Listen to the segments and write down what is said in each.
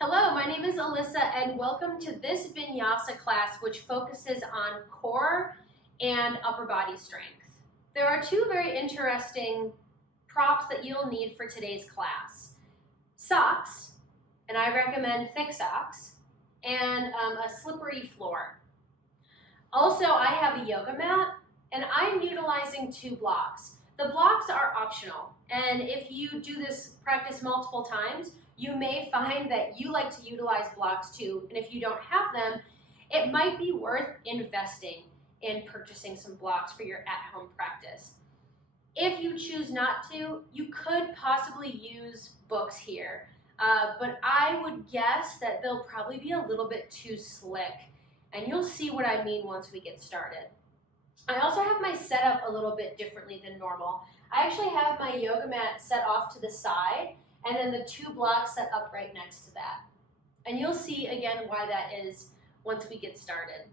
Hello, my name is Alyssa and welcome to this Vinyasa class which focuses on core and upper body strength. There are two very interesting props that you'll need for today's class. Socks, and I recommend thick socks, and a slippery floor. Also, I have a yoga mat and I'm utilizing two blocks. The blocks are optional, and if you do this practice multiple times, you may find that you like to utilize blocks too, and if you don't have them, it might be worth investing in purchasing some blocks for your at-home practice. If you choose not to, you could possibly use books here, but I would guess that they'll probably be a little bit too slick, and you'll see what I mean once we get started. I also have my setup a little bit differently than normal. I actually have my yoga mat set off to the side, and then the two blocks set up right next to that. And you'll see again why that is once we get started.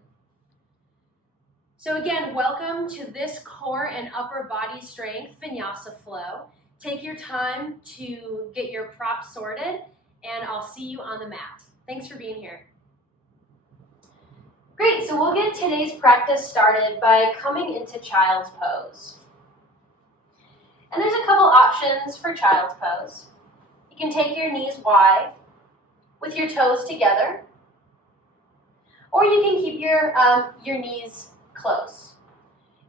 So again, welcome to this core and upper body strength Vinyasa flow. Take your time to get your props sorted, and I'll see you on the mat. Thanks for being here. Great, so we'll get today's practice started by coming into Child's Pose. And there's a couple options for Child's Pose. You can take your knees wide with your toes together, or you can keep your knees close.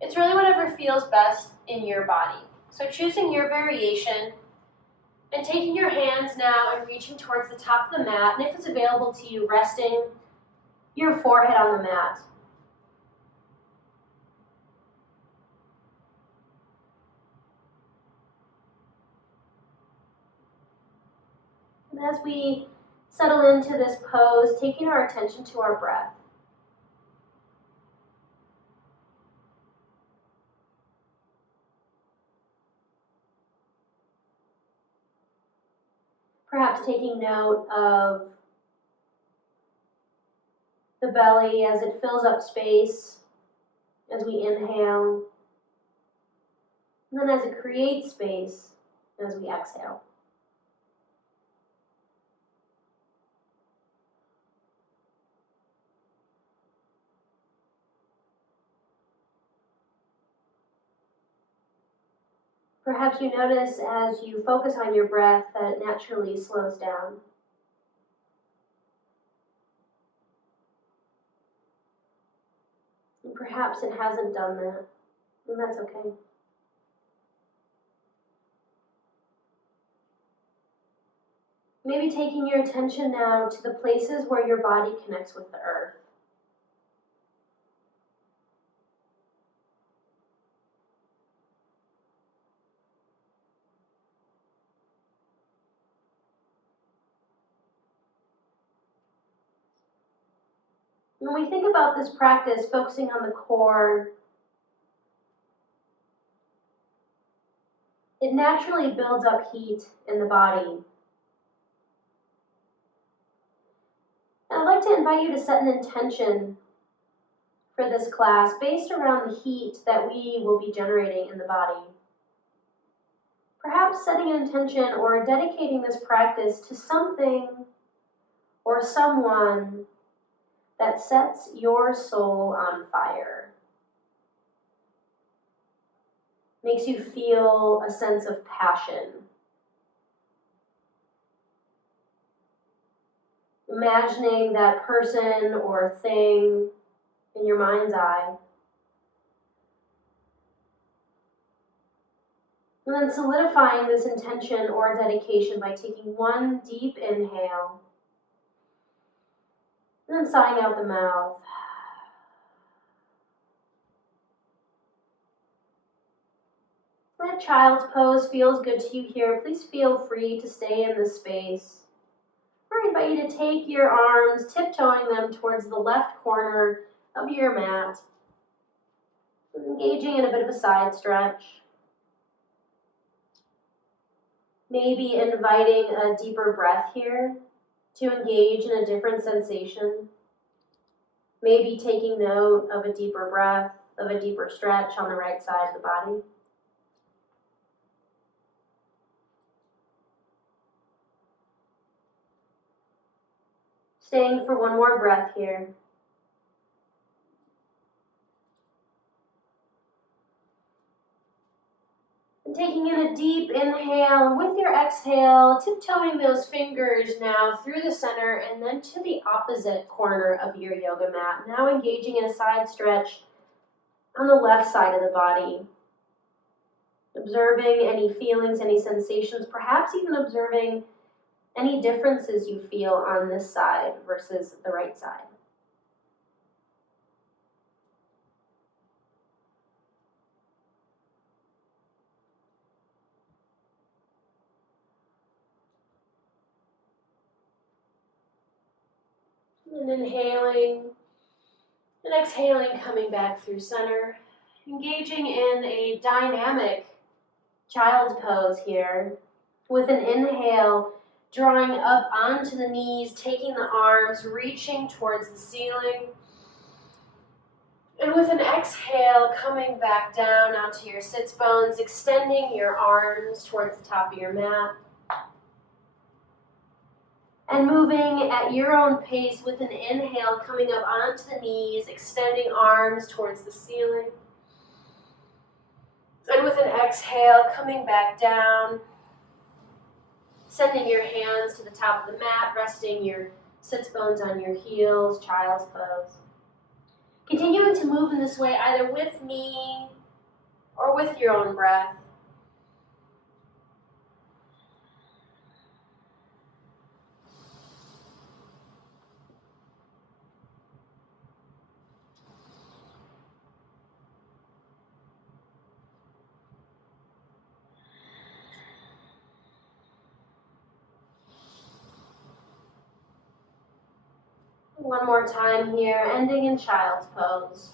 It's really whatever feels best in your body. So choosing your variation and taking your hands now and reaching towards the top of the mat, and if it's available to you, resting your forehead on the mat. And as we settle into this pose, taking our attention to our breath. Perhaps taking note of the belly as it fills up space as we inhale, and then as it creates space as we exhale. Perhaps you notice as you focus on your breath that it naturally slows down. And perhaps it hasn't done that, and that's okay. Maybe taking your attention now to the places where your body connects with the earth. When we think about this practice, focusing on the core, it naturally builds up heat in the body. And I'd like to invite you to set an intention for this class based around the heat that we will be generating in the body. Perhaps setting an intention or dedicating this practice to something or someone that sets your soul on fire, makes you feel a sense of passion. Imagining that person or thing in your mind's eye. And then solidifying this intention or dedication by taking one deep inhale, and then sighing out the mouth. If Child's Pose feels good to you here, please feel free to stay in this space. I invite you to take your arms, tiptoeing them towards the left corner of your mat, engaging in a bit of a side stretch. Maybe inviting a deeper breath here to engage in a different sensation. Maybe taking note of a deeper breath, of a deeper stretch on the right side of the body. Staying for one more breath here. And taking in a deep inhale, and with your exhale, tiptoeing those fingers now through the center and then to the opposite corner of your yoga mat. Now engaging in a side stretch on the left side of the body. Observing any feelings, any sensations, perhaps even observing any differences you feel on this side versus the right side. And inhaling and exhaling, coming back through center. Engaging in a dynamic child's pose here. With an inhale, drawing up onto the knees, taking the arms, reaching towards the ceiling. And with an exhale, coming back down onto your sits bones, extending your arms towards the top of your mat. And moving at your own pace with an inhale, coming up onto the knees, extending arms towards the ceiling. And with an exhale, coming back down, sending your hands to the top of the mat, resting your sits bones on your heels, child's pose. Continuing to move in this way either with me or with your own breath. One more time here, ending in child's pose.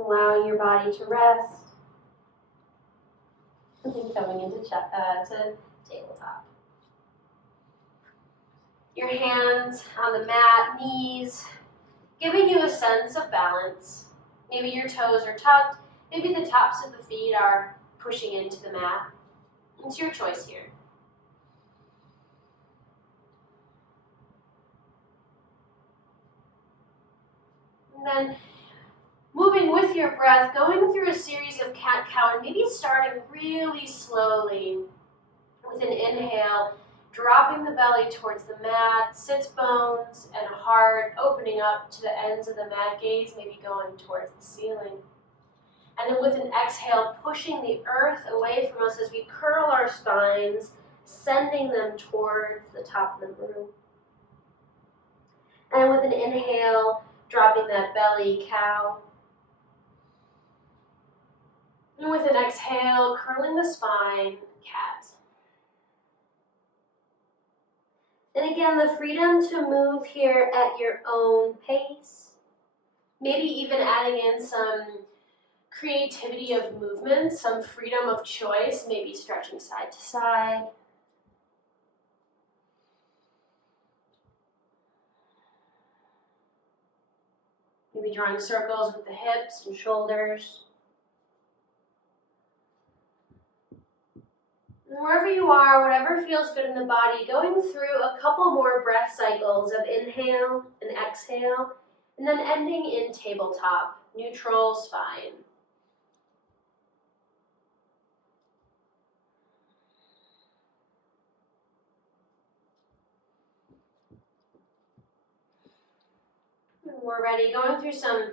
Allowing your body to rest. And then coming into tabletop. Your hands on the mat, knees, giving you a sense of balance. Maybe your toes are tucked, maybe the tops of the feet are pushing into the mat. It's your choice here. And then moving with your breath, going through a series of cat-cow, and maybe starting really slowly with an inhale, dropping the belly towards the mat, sits bones and heart opening up to the ends of the mat, gaze maybe going towards the ceiling. And then with an exhale, pushing the earth away from us as we curl our spines, sending them towards the top of the room. And with an inhale, dropping that belly, cow. And with an exhale, curling the spine, cat. And again, the freedom to move here at your own pace. Maybe even adding in some creativity of movement, some freedom of choice, maybe stretching side to side. Maybe drawing circles with the hips and shoulders. And wherever you are, whatever feels good in the body, going through a couple more breath cycles of inhale and exhale, and then ending in tabletop, neutral spine. And we're ready, going through some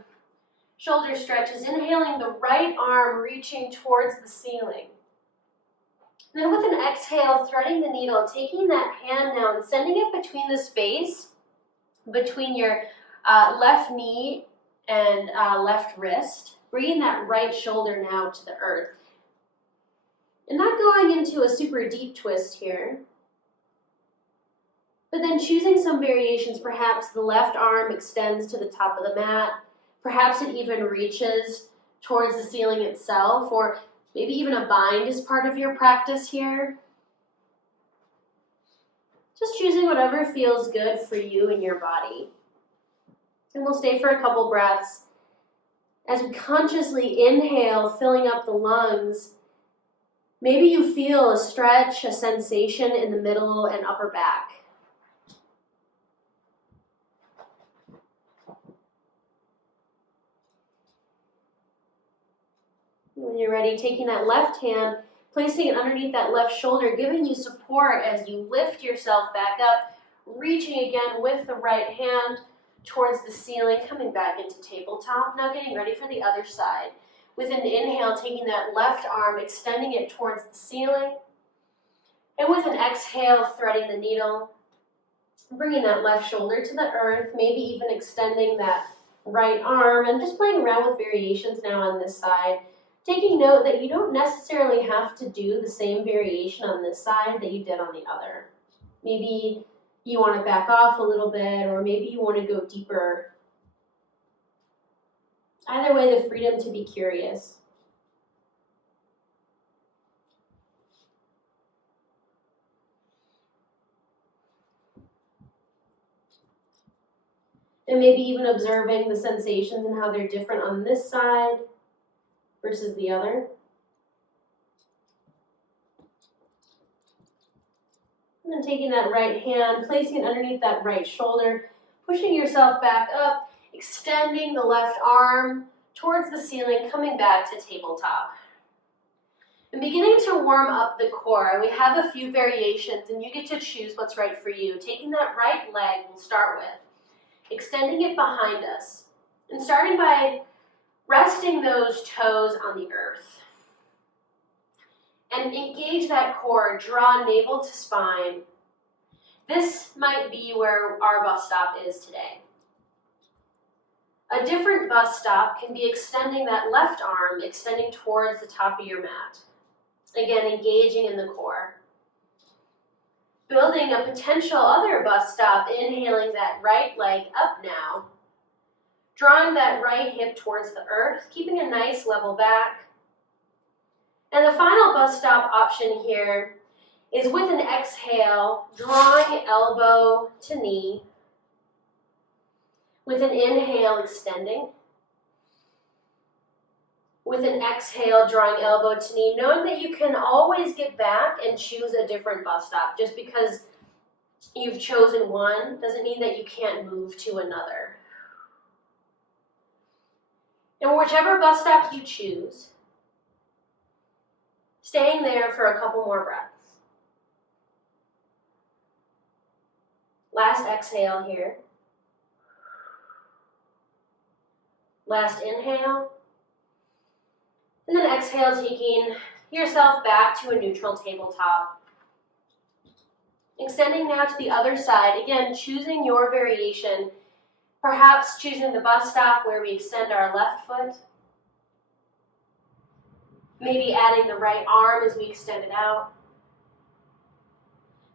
shoulder stretches, inhaling the right arm, reaching towards the ceiling. And then with an exhale, threading the needle, taking that hand now and sending it between the space between your left knee and left wrist, bringing that right shoulder now to the earth. And not going into a super deep twist here, but then choosing some variations. Perhaps the left arm extends to the top of the mat, perhaps it even reaches towards the ceiling itself, or maybe even a bind is part of your practice here. Just choosing whatever feels good for you and your body. And we'll stay for a couple breaths as we consciously inhale, filling up the lungs. Maybe you feel a stretch, a sensation in the middle and upper back. When you're ready, taking that left hand, placing it underneath that left shoulder, giving you support as you lift yourself back up, reaching again with the right hand towards the ceiling, coming back into tabletop. Now getting ready for the other side. With an inhale, taking that left arm, extending it towards the ceiling. And with an exhale, threading the needle, bringing that left shoulder to the earth, maybe even extending that right arm, and just playing around with variations now on this side. Taking note that you don't necessarily have to do the same variation on this side that you did on the other. Maybe you want to back off a little bit, or maybe you want to go deeper. Either way, the freedom to be curious. And maybe even observing the sensations and how they're different on this side versus the other. And then taking that right hand, placing it underneath that right shoulder, pushing yourself back up, extending the left arm towards the ceiling, coming back to tabletop. And beginning to warm up the core. We have a few variations and you get to choose what's right for you. Taking that right leg, we'll start with. Extending it behind us. And starting by resting those toes on the earth. And engage that core, draw navel to spine. This might be where our bus stop is today. A different bus stop can be extending that left arm, extending towards the top of your mat. Again, engaging in the core. Building a potential other bus stop, inhaling that right leg up now. Drawing that right hip towards the earth, keeping a nice level back. And the final bus stop option here is with an exhale, drawing elbow to knee. With an inhale, extending. With an exhale, drawing elbow to knee, knowing that you can always get back and choose a different bus stop. Just because you've chosen one doesn't mean that you can't move to another. And whichever bus stop you choose, staying there for a couple more breaths. Last exhale here. Last inhale. And then exhale, taking yourself back to a neutral tabletop. Extending now to the other side. Again, choosing your variation. Perhaps choosing the bus stop where we extend our left foot. Maybe adding the right arm as we extend it out.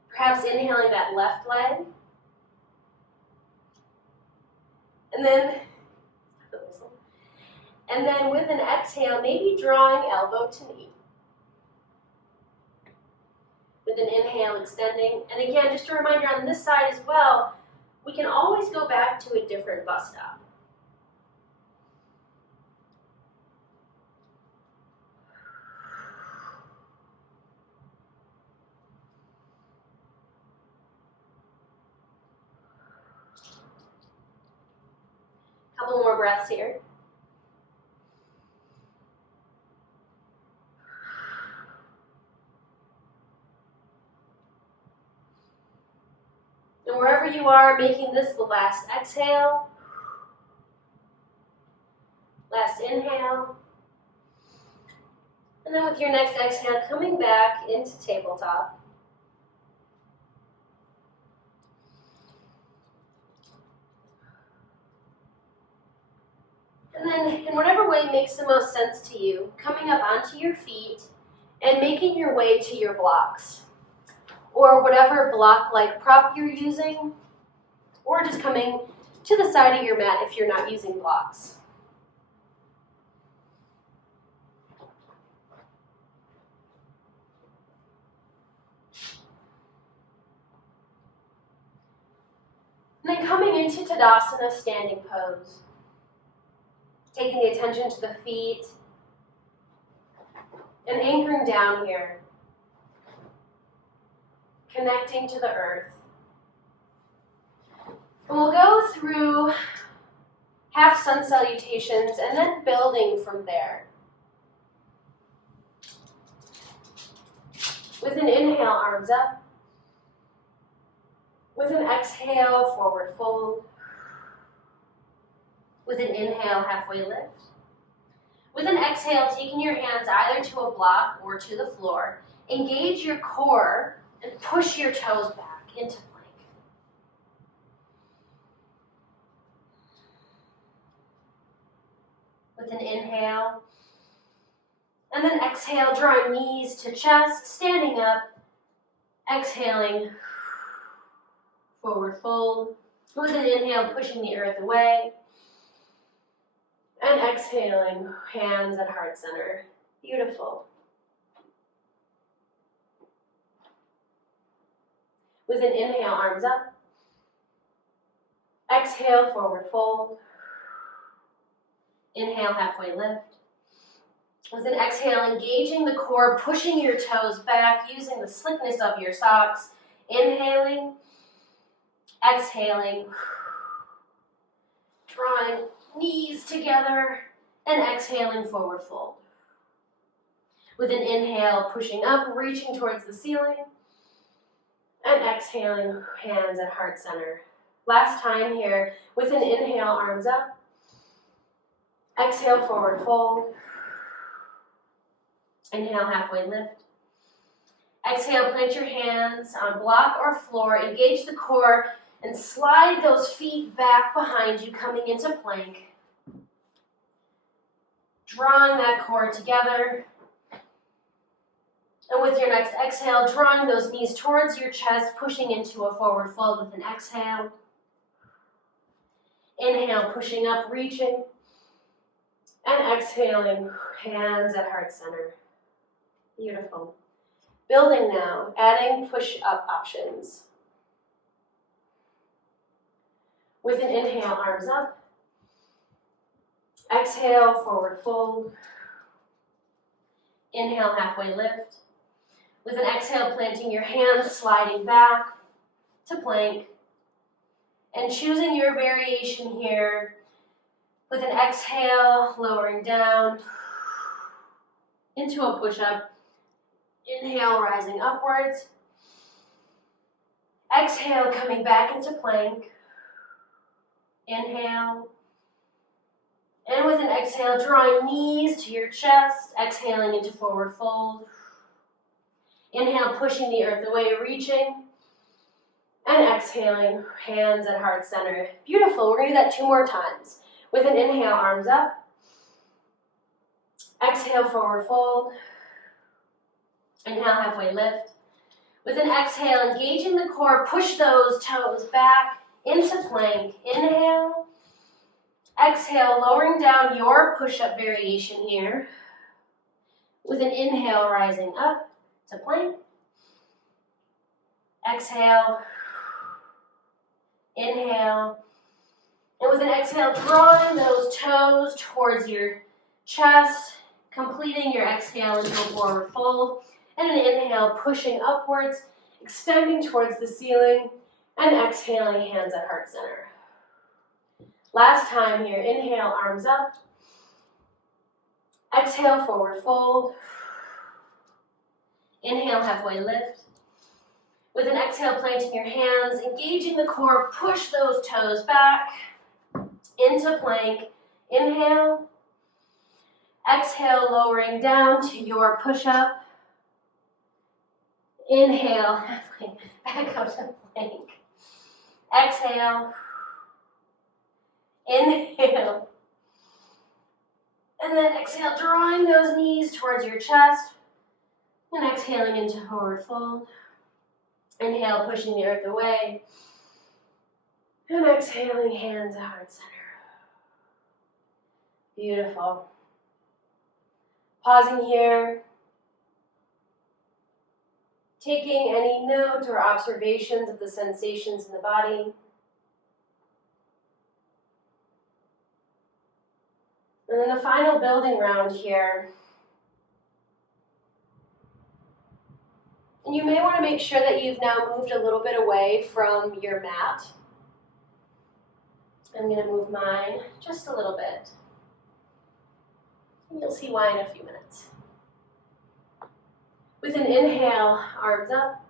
Perhaps inhaling that left leg. And then with an exhale, maybe drawing elbow to knee. With an inhale, extending. And again, just a reminder on this side as well, we can always go back to a different bus stop. Couple more breaths here. And wherever you are, making this the last exhale. Last inhale. And then with your next exhale, coming back into tabletop. And then in whatever way makes the most sense to you, coming up onto your feet and making your way to your blocks. Or whatever block-like prop you're using, or just coming to the side of your mat if you're not using blocks. And then coming into Tadasana, standing pose. Taking the attention to the feet and anchoring down here. Connecting to the earth. And we'll go through half sun salutations and then building from there. With an inhale, arms up. With an exhale, forward fold. With an inhale, halfway lift. With an exhale, taking your hands either to a block or to the floor, engage your core and push your toes back into plank. With an inhale, and then exhale, drawing knees to chest, standing up, exhaling, forward fold. With an inhale, pushing the earth away. And exhaling, hands at heart center. Beautiful. With an inhale, arms up. Exhale, forward fold. Inhale, halfway lift. With an exhale, engaging the core, pushing your toes back, using the slickness of your socks. Inhaling, exhaling, drawing knees together, and exhaling, forward fold. With an inhale, pushing up, reaching towards the ceiling, and exhaling, hands at heart center. Last time here, with an inhale, arms up. Exhale, forward fold. Inhale, halfway lift. Exhale, plant your hands on block or floor, engage the core, and slide those feet back behind you, coming into plank. Drawing that core together. And with your next exhale, drawing those knees towards your chest, pushing into a forward fold with an exhale. Inhale, pushing up, reaching. And exhaling, hands at heart center. Beautiful. Building now, adding push-up options. With an inhale, arms up. Exhale, forward fold. Inhale, halfway lift. With an exhale, planting your hands, sliding back to plank. And choosing your variation here. With an exhale, lowering down into a push-up. Inhale, rising upwards. Exhale, coming back into plank. Inhale. And with an exhale, drawing knees to your chest, exhaling into forward fold. Inhale, pushing the earth away, reaching. And exhaling, hands at heart center. Beautiful, we're gonna do that 2 more times. With an inhale, arms up. Exhale, forward fold. Inhale, halfway lift. With an exhale, engaging the core, push those toes back into plank. Inhale. Exhale, lowering down your push-up variation here. With an inhale, rising up to plank. Exhale. Inhale. And with an exhale, drawing those toes towards your chest, completing your exhale into a forward fold. And an inhale, pushing upwards, extending towards the ceiling, and exhaling, hands at heart center. Last time here, inhale, arms up. Exhale, forward fold. Inhale, halfway lift. With an exhale, planting your hands, engaging the core, push those toes back into plank. Inhale. Exhale, lowering down to your push-up. Inhale, halfway back up to plank. Exhale. Inhale. And then exhale, drawing those knees towards your chest. And exhaling into forward fold. Inhale, pushing the earth away. And exhaling, hands at heart center. Beautiful. Pausing here. Taking any note or observations of the sensations in the body. And then the final building round here. And you may want to make sure that you've now moved a little bit away from your mat. I'm going to move mine just a little bit. You'll see why in a few minutes. With an inhale, arms up.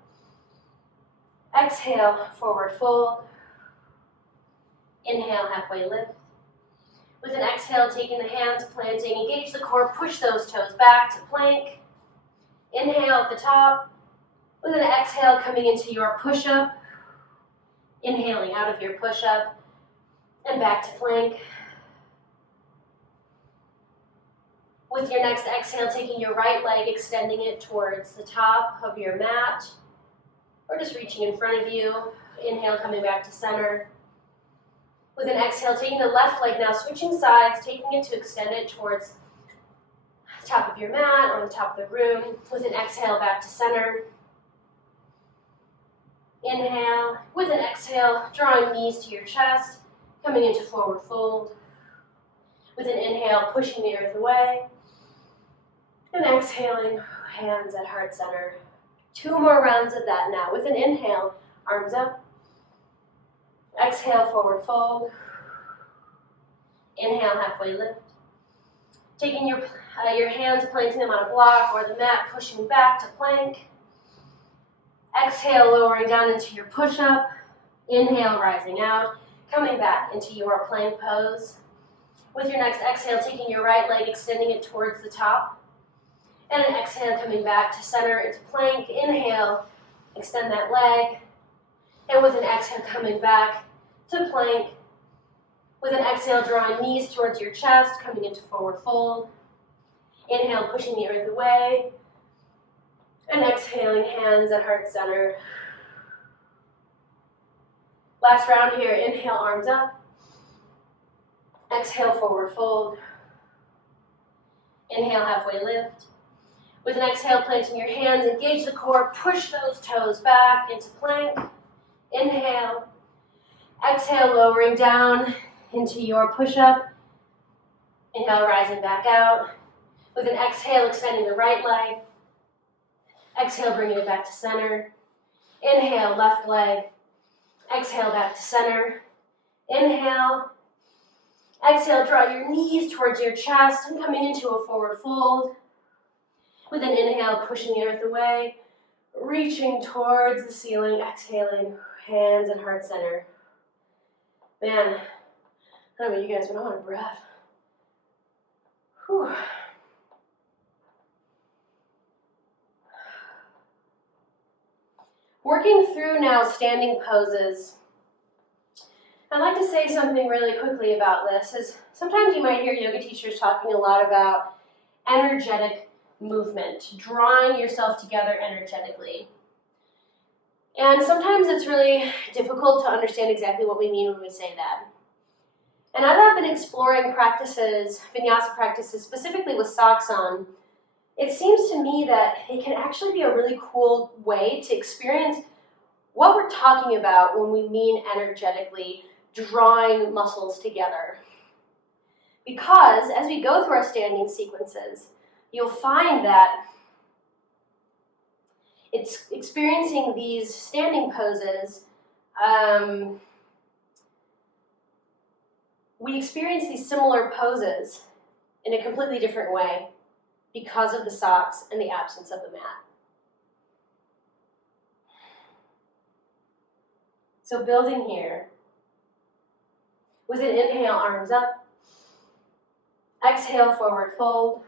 Exhale, forward fold. Inhale, halfway lift. With an exhale, taking the hands, planting, engage the core, push those toes back to plank. Inhale at the top. With an exhale, coming into your push-up. Inhaling out of your push-up and back to plank. With your next exhale, taking your right leg, extending it towards the top of your mat, or just reaching in front of you. Inhale, coming back to center. With an exhale, taking the left leg now, switching sides, taking it to extend it towards the top of your mat or the top of the room. With an exhale, back to center. Inhale. With an exhale, drawing knees to your chest, coming into forward fold. With an inhale, pushing the earth away. And exhaling, hands at heart center. 2 more rounds of that now. With an inhale, arms up. Exhale, forward fold. Inhale, halfway lift. Taking your hands, planting them on a block or the mat, pushing back to plank. Exhale, lowering down into your push-up. Inhale, rising out. Coming back into your plank pose. With your next exhale, taking your right leg, extending it towards the top. And an exhale, coming back to center into plank. Inhale, extend that leg. And with an exhale, coming back to plank. With an exhale, drawing knees towards your chest, coming into forward fold. Inhale, pushing the earth away. And exhaling, hands at heart center. Last round here, inhale, arms up. Exhale, forward fold. Inhale, halfway lift. With an exhale, planting your hands, engage the core, push those toes back into plank. Inhale. Exhale, lowering down into your push-up. Inhale, rising back out. With an exhale, extending the right leg. Exhale, bringing it back to center. Inhale, left leg. Exhale, back to center. Inhale. Exhale, draw your knees towards your chest and coming into a forward fold. With an inhale, pushing the earth away, reaching towards the ceiling, exhaling, hands at heart center. Man, I don't know about you guys, but I'm out of breath. Whew. Working through now standing poses. I'd like to say something really quickly about this. Is sometimes you might hear yoga teachers talking a lot about energetic movement, drawing yourself together energetically. And sometimes it's really difficult to understand exactly what we mean when we say that. And as I've been exploring practices, vinyasa practices, specifically with socks on, it seems to me that it can actually be a really cool way to experience what we're talking about when we mean energetically drawing muscles together. Because as we go through our standing sequences, you'll find that it's experiencing these standing poses, we experience these similar poses in a completely different way because of the socks and the absence of the mat. So building here, with an inhale, arms up. Exhale, forward fold.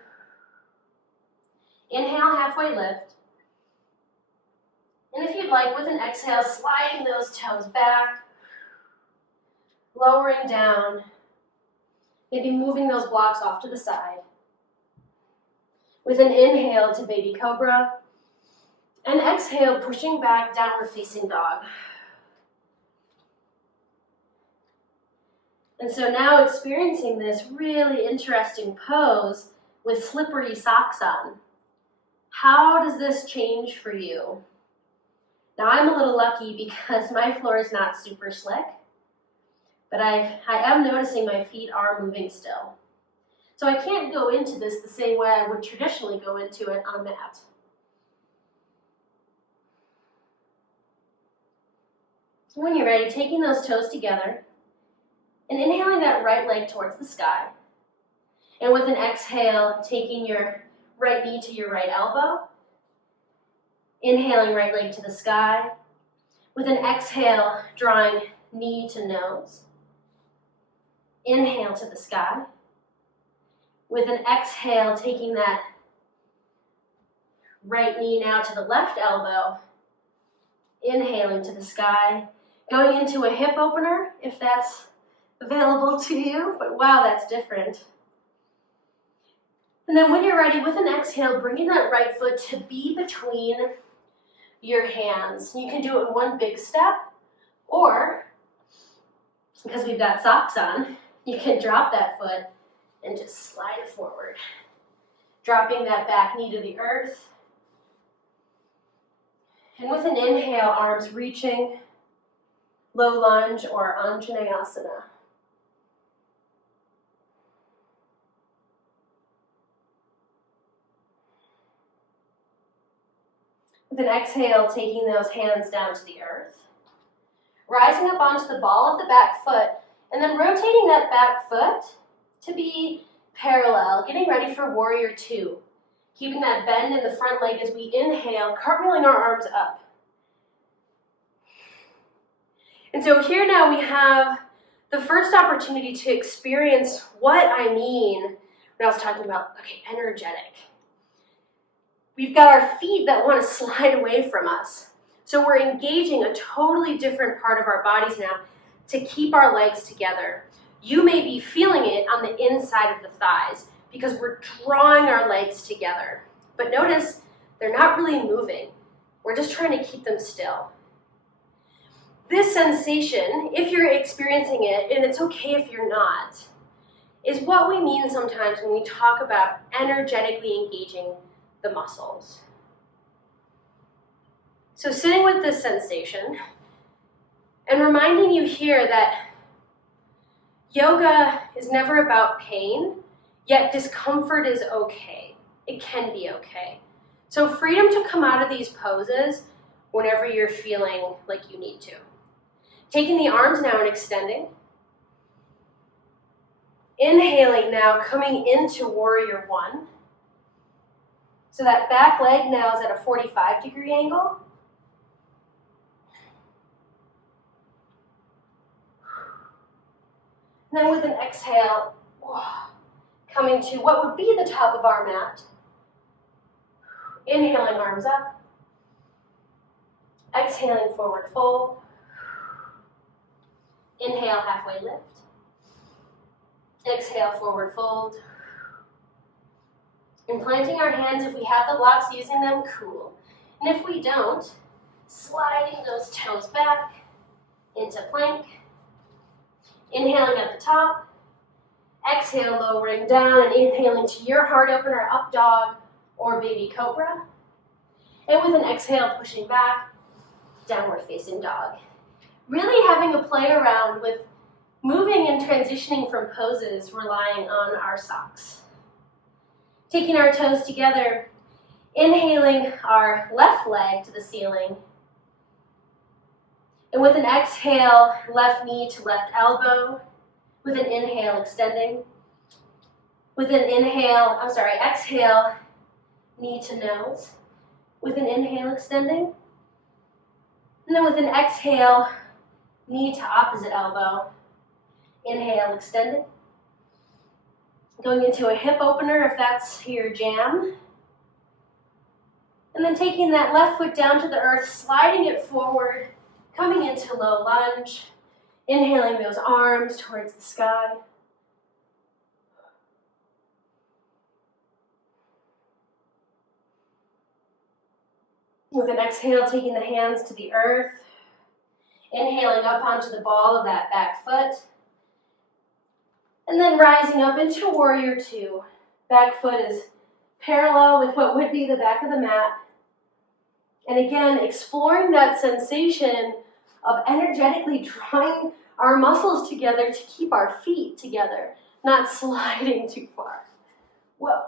Inhale, halfway lift. And if you'd like, with an exhale, sliding those toes back, lowering down, maybe moving those blocks off to the side. With an inhale to baby cobra, and exhale, pushing back, downward facing dog. And so now experiencing this really interesting pose with slippery socks on. How does this change for you? Now I'm a little lucky because my floor is not super slick, but I am noticing my feet are moving still. So I can't go into this the same way I would traditionally go into it on a mat. When you're ready, taking those toes together and inhaling that right leg towards the sky. And with an exhale, taking your right knee to your right elbow. Inhaling right leg to the sky. With an exhale, drawing knee to nose. Inhale to the sky. With an exhale, taking that right knee now to the left elbow. Inhaling to the sky. Going into a hip opener, if that's available to you, but wow, that's different. And then when you're ready, with an exhale, bringing that right foot to be between your hands. You can do it in one big step, or, because we've got socks on, you can drop that foot and just slide it forward. Dropping that back knee to the earth. And with an inhale, arms reaching, low lunge or Anjaneyasana. With an exhale, taking those hands down to the earth. Rising up onto the ball of the back foot, and then rotating that back foot to be parallel, getting ready for warrior two. Keeping that bend in the front leg as we inhale, cartwheeling our arms up. And so here now we have the first opportunity to experience what I mean when I was talking about, okay, energetic. We've got our feet that want to slide away from us. So we're engaging a totally different part of our bodies now to keep our legs together. You may be feeling it on the inside of the thighs because we're drawing our legs together. But notice they're not really moving. We're just trying to keep them still. This sensation, if you're experiencing it, and it's okay if you're not, is what we mean sometimes when we talk about energetically engaging the muscles. So sitting with this sensation and reminding you here that yoga is never about pain, yet discomfort is okay. It can be okay. So freedom to come out of these poses whenever you're feeling like you need to. Taking the arms now and extending. Inhaling now, coming into warrior one. So that back leg now is at a 45-degree angle. And then with an exhale, coming to what would be the top of our mat. Inhaling, arms up. Exhaling, forward fold. Inhale, halfway lift. Exhale, forward fold. And planting our hands, if we have the blocks, using them, cool. And if we don't, sliding those toes back into plank. Inhaling at the top. Exhale, lowering down and inhaling to your heart opener, up dog or baby cobra. And with an exhale, pushing back, downward facing dog. Really having a play around with moving and transitioning from poses, relying on our socks. Taking our toes together, inhaling our left leg to the ceiling. And with an exhale, left knee to left elbow. With an inhale, extending. With an exhale, knee to nose. With an inhale, extending. And then with an exhale, knee to opposite elbow. Inhale, extending. Going into a hip opener if that's your jam. And then taking that left foot down to the earth, sliding it forward, coming into low lunge. Inhaling those arms towards the sky. With an exhale, taking the hands to the earth. Inhaling up onto the ball of that back foot. And then rising up into warrior two. Back foot is parallel with what would be the back of the mat. And again, exploring that sensation of energetically drawing our muscles together to keep our feet together, not sliding too far. Whoa.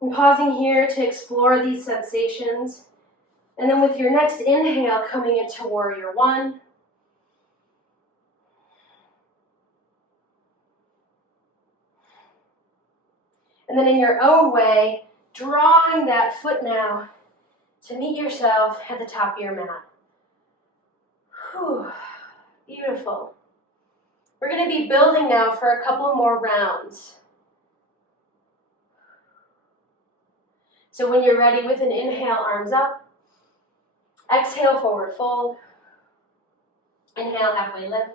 And pausing here to explore these sensations. And then with your next inhale, coming into warrior one. And then in your own way, drawing that foot now to meet yourself at the top of your mat. Whew, beautiful. We're going to be building now for a couple more rounds. So when you're ready with an inhale, arms up. Exhale, forward fold. Inhale, halfway lift.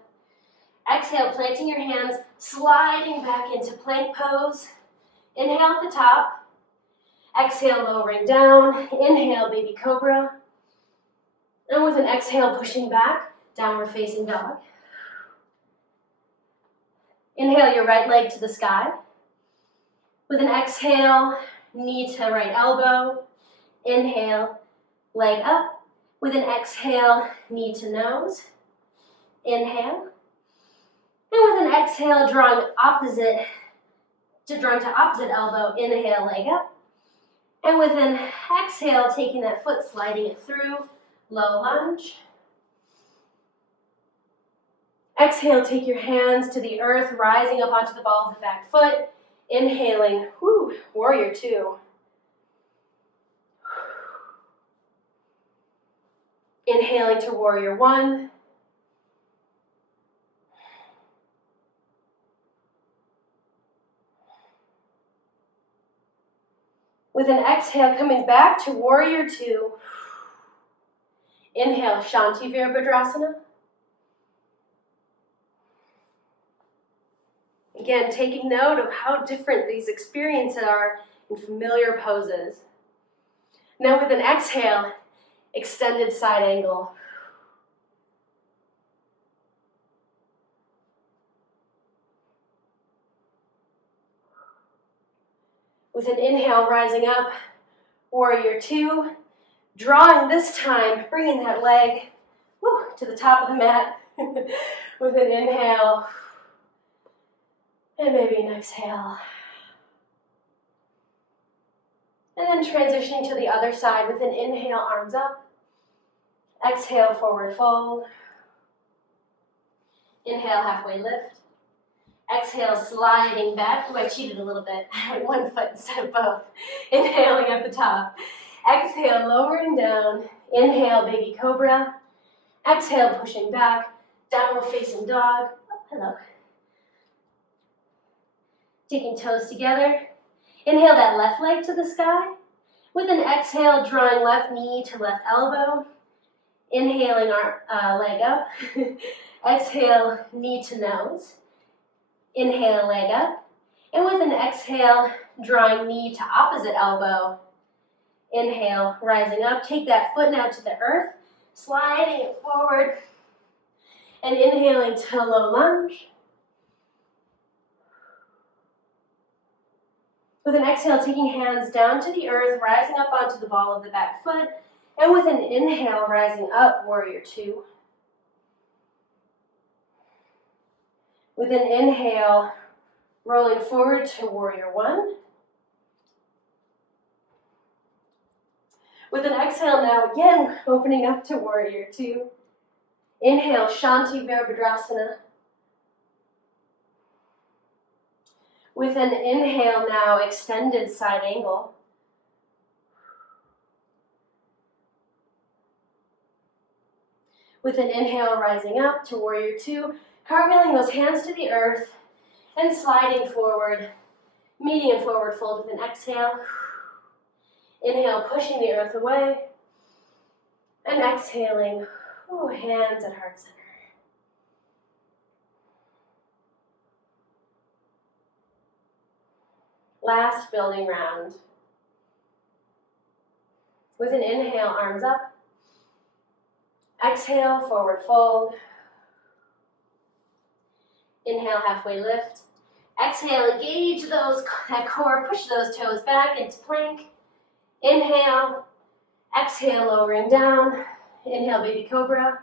Exhale, planting your hands, sliding back into plank pose. Inhale at the top. Exhale, lowering down. Inhale, baby cobra. And with an exhale, pushing back, downward facing dog. Inhale your right leg to the sky. With an exhale, knee to right elbow. Inhale, leg up. With an exhale, knee to nose. Inhale. And with an exhale, drawing to opposite elbow, inhale, leg up. And with an exhale, taking that foot, sliding it through, low lunge. Exhale, take your hands to the earth, rising up onto the ball of the back foot. Inhaling, warrior two. Inhaling to warrior one. With an exhale, coming back to warrior two. Inhale, Shanti Virabhadrasana. Again, taking note of how different these experiences are in familiar poses. Now with an exhale, extended side angle. With an inhale, rising up, warrior two. Drawing this time, bringing that leg to the top of the mat. With an inhale, and maybe an exhale. And then transitioning to the other side with an inhale, arms up. Exhale, forward fold. Inhale, halfway lift. Exhale, sliding back. I cheated a little bit. I had one foot instead of both. Inhaling at the top. Exhale, lowering down. Inhale, baby cobra. Exhale, pushing back. Downward facing dog. Hello. Taking toes together. Inhale that left leg to the sky. With an exhale, drawing left knee to left elbow. Inhaling our leg up. Exhale, knee to nose. Inhale, leg up. And with an exhale, drawing knee to opposite elbow. Inhale, rising up. Take that foot now to the earth. Sliding it forward. And inhaling to low lunge. With an exhale, taking hands down to the earth, rising up onto the ball of the back foot. And with an inhale, rising up, warrior two. With an inhale, rolling forward to warrior one. With an exhale now, again, opening up to warrior two. Inhale, Shanti Virabhadrasana. With an inhale now, extended side angle. With an inhale, rising up to warrior two, cartwheeling those hands to the earth and sliding forward, meeting in forward fold with an exhale. Inhale, pushing the earth away, and exhaling, hands at heart center. Last building round. With an inhale, arms up. Exhale, forward fold. Inhale, halfway lift. Exhale, engage that core, push those toes back into plank. Inhale, exhale, lowering down. Inhale, baby cobra.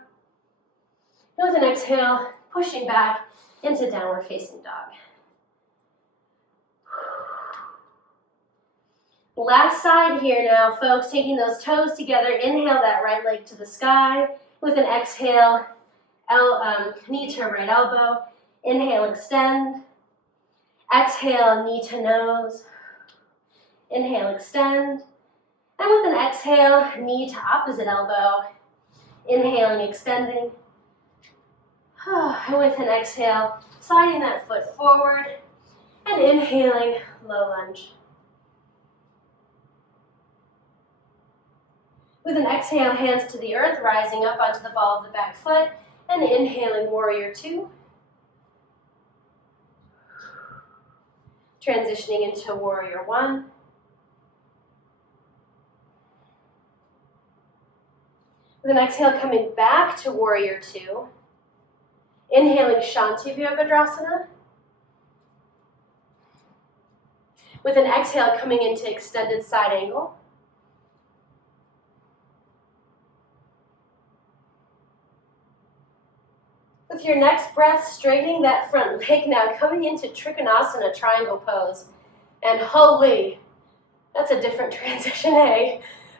And with an exhale, pushing back, into downward facing dog. Last side here now, folks, taking those toes together. Inhale that right leg to the sky. With an exhale, knee to right elbow. Inhale, extend. Exhale, knee to nose. Inhale, extend. And with an exhale, knee to opposite elbow. Inhaling, extending. And with an exhale, sliding that foot forward. And inhaling, low lunge. With an exhale, hands to the earth, rising up onto the ball of the back foot, and inhaling, warrior two. Transitioning into warrior one. With an exhale, coming back to warrior two. Inhaling, Shanti Virabhadrasana. With an exhale, coming into extended side angle. With your next breath, straightening that front leg now, coming into Trichonas, triangle pose. And holy, that's a different transition, eh?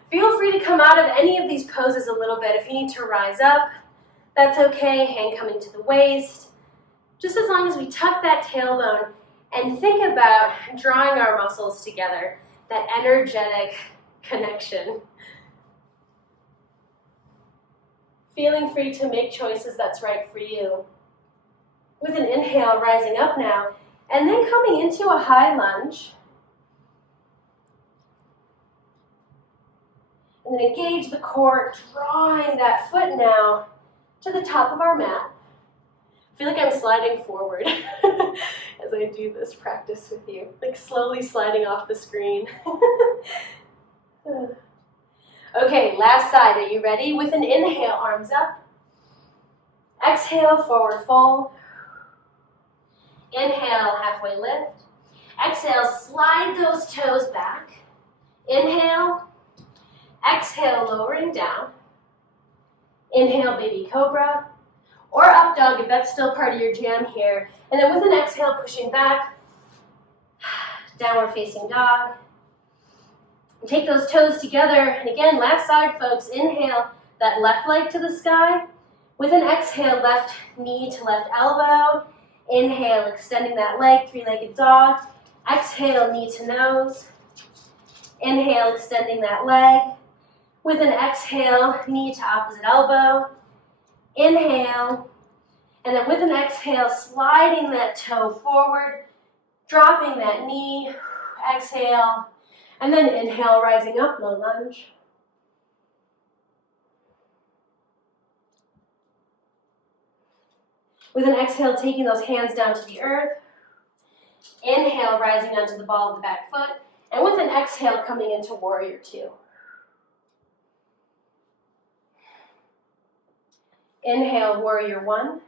Feel free to come out of any of these poses a little bit. If you need to rise up, that's okay. Hand coming to the waist. Just as long as we tuck that tailbone and think about drawing our muscles together, that energetic connection. Feeling free to make choices that's right for you. With an inhale, rising up now, and then coming into a high lunge. And then engage the core, drawing that foot now to the top of our mat. I feel like I'm sliding forward as I do this practice with you, like slowly sliding off the screen. Okay, last side, are you ready? With an inhale, arms up. Exhale, forward fold. Inhale, halfway lift. Exhale, slide those toes back. Inhale. Exhale, lowering down. Inhale, baby cobra. Or up dog if that's still part of your jam here. And then with an exhale, pushing back. Downward facing dog. Take those toes together, and again, last side, folks. Inhale, that left leg to the sky. With an exhale, left knee to left elbow. Inhale, extending that leg, three-legged dog. Exhale, knee to nose. Inhale, extending that leg. With an exhale, knee to opposite elbow. Inhale, and then with an exhale, sliding that toe forward, dropping that knee. Exhale. And then inhale, rising up, low lunge. With an exhale, taking those hands down to the earth. Inhale, rising onto the ball of the back foot. And with an exhale, coming into warrior two. Inhale, warrior one.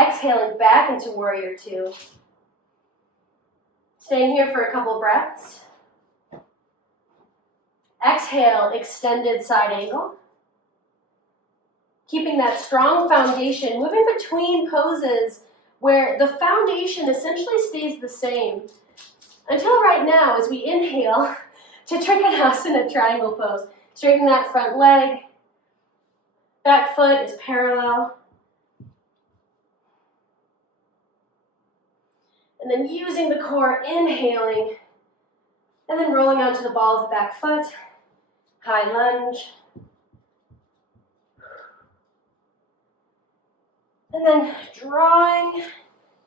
Exhaling back into warrior two. Staying here for a couple breaths. Exhale, extended side angle. Keeping that strong foundation, moving between poses where the foundation essentially stays the same. Until right now, as we inhale to Trichonas, triangle pose. Straighten that front leg. Back foot is parallel. And then using the core, inhaling, and then rolling onto the ball of the back foot, high lunge. And then drawing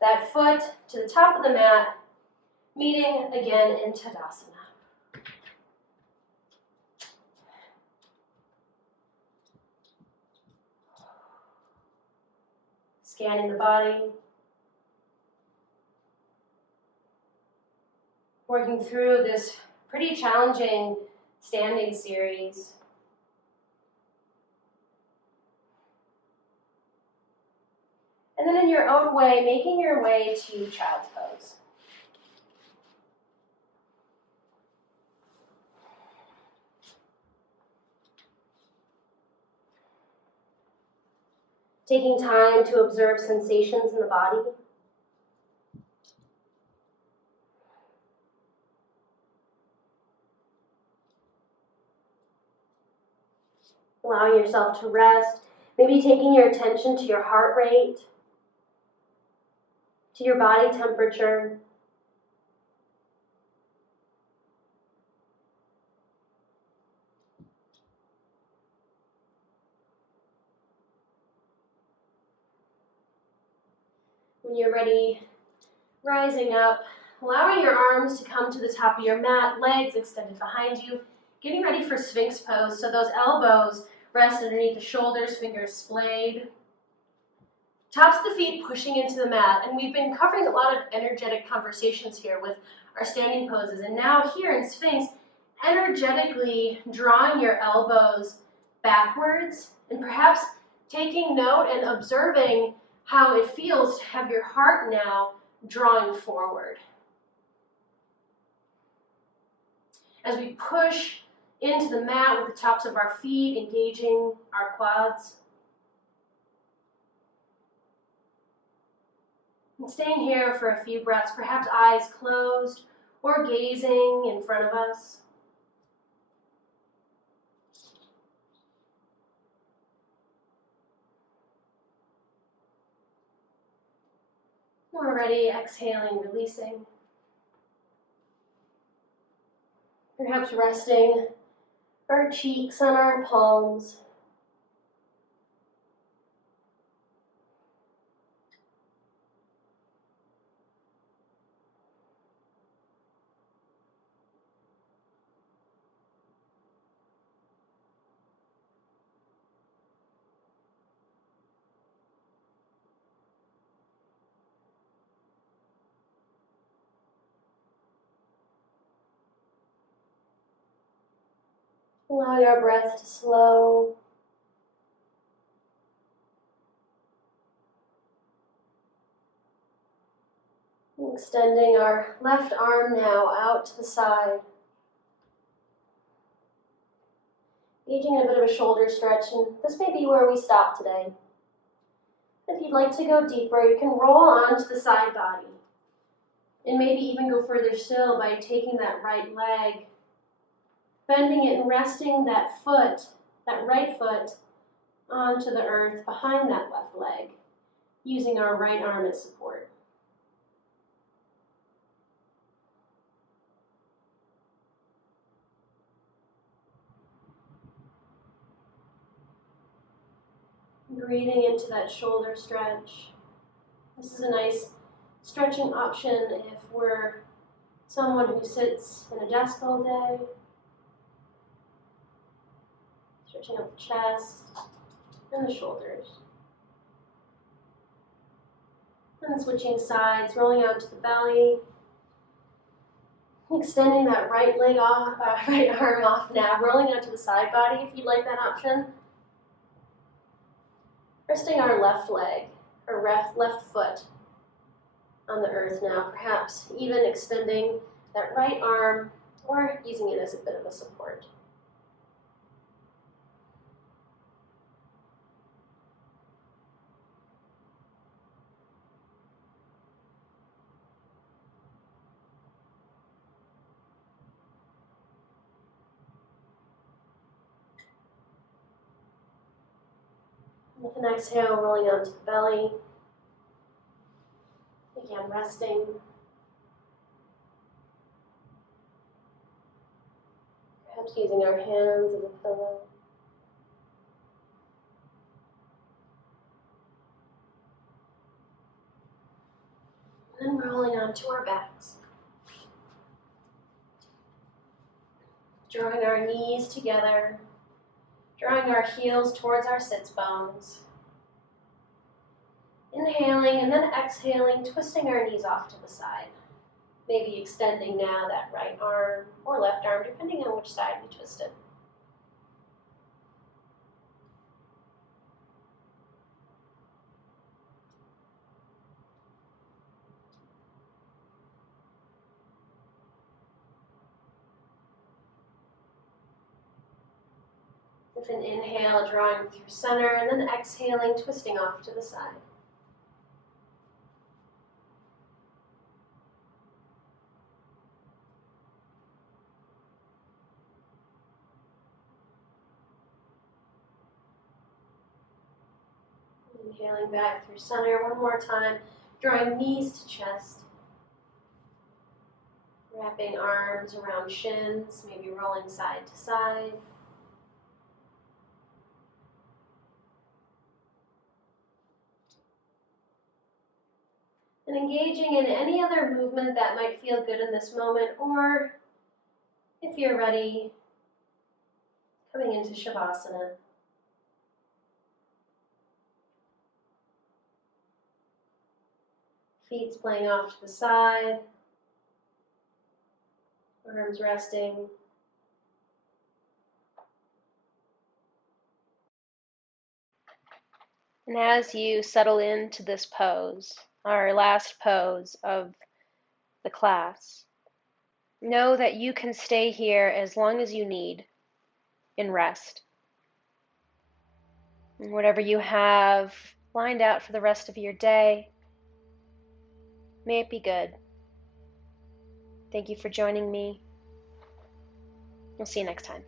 that foot to the top of the mat, meeting again in Tadasana. Scanning the body. Working through this pretty challenging standing series. And then in your own way, making your way to child's pose. Taking time to observe sensations in the body. Allowing yourself to rest, maybe taking your attention to your heart rate, to your body temperature. When you're ready, rising up, allowing your arms to come to the top of your mat, legs extended behind you, getting ready for Sphinx Pose. So those elbows rest underneath the shoulders, fingers splayed. Tops of the feet pushing into the mat. And we've been covering a lot of energetic conversations here with our standing poses. And now here in Sphinx, energetically drawing your elbows backwards and perhaps taking note and observing how it feels to have your heart now drawing forward. As we push into the mat with the tops of our feet, engaging our quads. And staying here for a few breaths, perhaps eyes closed or gazing in front of us. When we're ready, exhaling, releasing. Perhaps resting our cheeks on our palms. Allowing our breath to slow. Extending our left arm now out to the side. Engaging in a bit of a shoulder stretch, and this may be where we stop today. If you'd like to go deeper, you can roll onto the side body. And maybe even go further still by taking that right leg, bending it and resting that foot, that right foot, onto the earth behind that left leg, using our right arm as support. Breathing into that shoulder stretch. This is a nice stretching option if we're someone who sits in a desk all day. Stretching up the chest and the shoulders. And switching sides, rolling out to the belly. Extending that right leg off, right arm off now, rolling out to the side body if you'd like that option. Resting our left leg, or left foot on the earth now, perhaps even extending that right arm or using it as a bit of a support. With an exhale, rolling onto the belly. Again, resting. Perhaps using our hands as a pillow. And then rolling onto our backs. Drawing our knees together. Drawing our heels towards our sits bones. Inhaling and then exhaling, twisting our knees off to the side. Maybe extending now that right arm or left arm, depending on which side we twist it. With an inhale, drawing through center, and then exhaling, twisting off to the side. Inhaling back through center one more time, drawing knees to chest. Wrapping arms around shins, maybe rolling side to side. And engaging in any other movement that might feel good in this moment, or if you're ready, coming into Shavasana. Feet splaying off to the side, arms resting. And as you settle into this pose, our last pose of the class, know that you can stay here as long as you need in rest. And whatever you have lined out for the rest of your day, may it be good. Thank you for joining me. We'll see you next time.